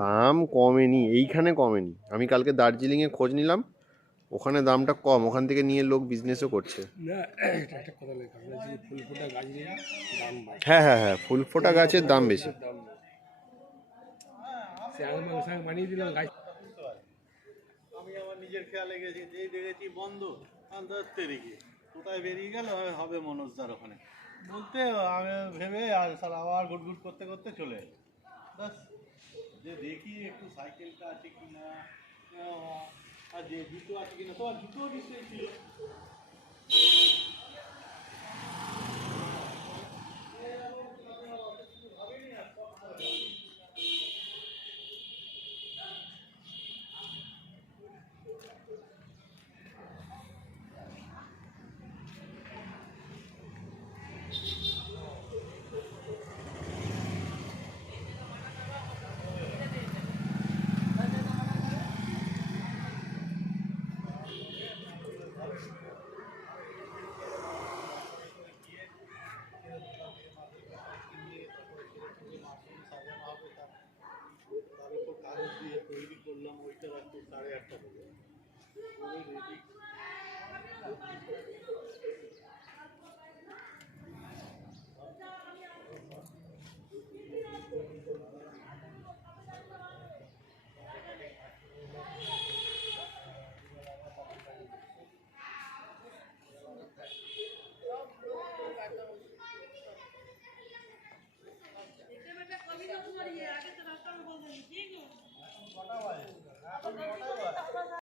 দাম কমেনি, এইখানে কমেনি। আমি কালকে দার্জিলিংয়ে খোঁজ নিলাম, ওখানে দামটা কম, ওখান থেকে নিয়ে লোক বিজনেসও করছে। না একটা কথা লেখা আছে ফুল ফোটা গাছ নিয়ে দাম বাড়ে, হ্যাঁ হ্যাঁ হ্যাঁ, ফুল ফোটা গাছের দাম বেশি। দাম সে আমি বানিয়ে দিলাম গাছ। আমি আমার নিজের খেয়ালে গেছি, যেই দেখেছি বন্ধ, আমি ধরতে দেখি কোথায় বেরিয়ে গেল হবে মনোজদার ওখানে বলতে, আমি ভেবে আর সারা আবার ঘুটঘুট করতে করতে চলে এলো। ব্যাস, যে দেখি একটু সাইকেলটা আছে কি না, আর যে জুতো আছে কিনা, তোমার জুতো নিশ্চয়ই ছিল।